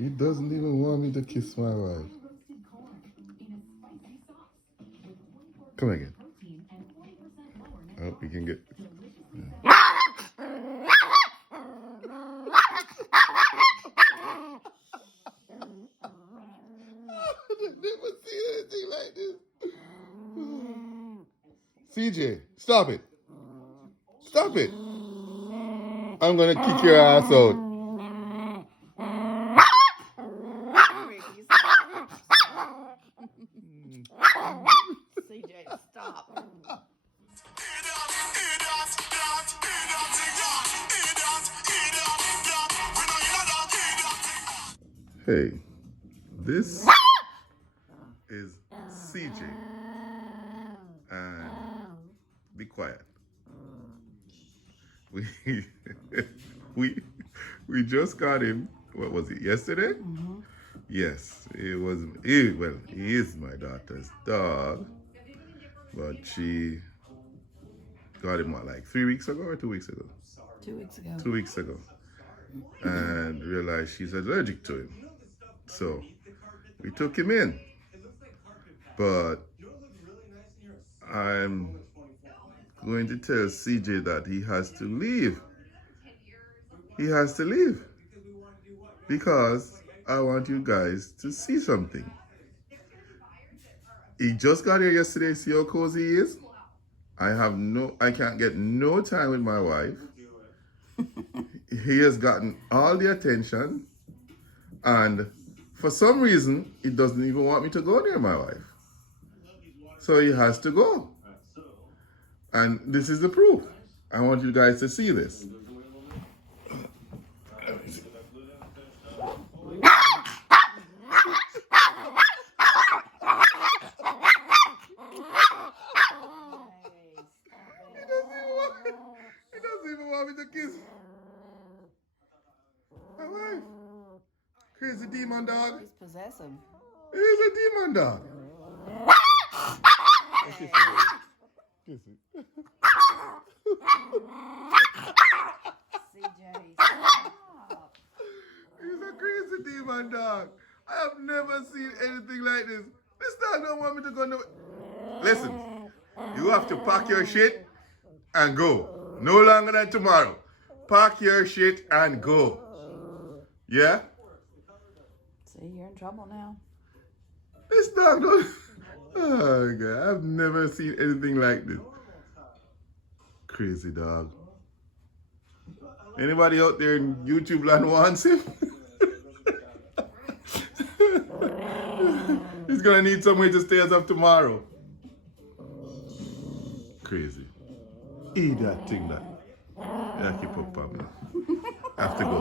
He doesn't even want me to kiss my wife. Come again. Oh, we can get. Yeah. I've never seen anything like this. CJ, stop it. Stop it. I'm gonna kick your ass out. CJ, stop. Hey, this is CJ. And be quiet. We we just got him. What was it? Yesterday? Mm-hmm. Yes, well, he is my daughter's dog, but she got him what, like 3 weeks ago or 2 weeks ago? 2 weeks ago. 2 weeks ago, and realized she's allergic to him. So we took him in, but I'm going to tell CJ that he has to leave. He has to leave because I want you guys to see something. He just got here yesterday. See how cozy he is? I can't get no time with my wife. He has gotten all the attention, and for some reason, he doesn't even want me to go near my wife. So he has to go. And this is the proof. I want you guys to see this. He doesn't even want me to kiss my wife. Crazy demon dog. He's possessive. He's a demon dog. Kiss it. Kiss it. CJ, stop. He's a crazy demon dog. I have never seen anything like this. This dog don't want me to go nowhere. Listen, you have to pack your shit and go. No longer than tomorrow. Pack your shit and go. Yeah? See, you're in trouble now. This dog don't... Oh, God. I've never seen anything like this. Crazy dog. Anybody out there in YouTube land wants him? He's gonna need somewhere to stay as of tomorrow. Crazy. Eat that thing, that. Yeah, keep up, Pamela. Have to go.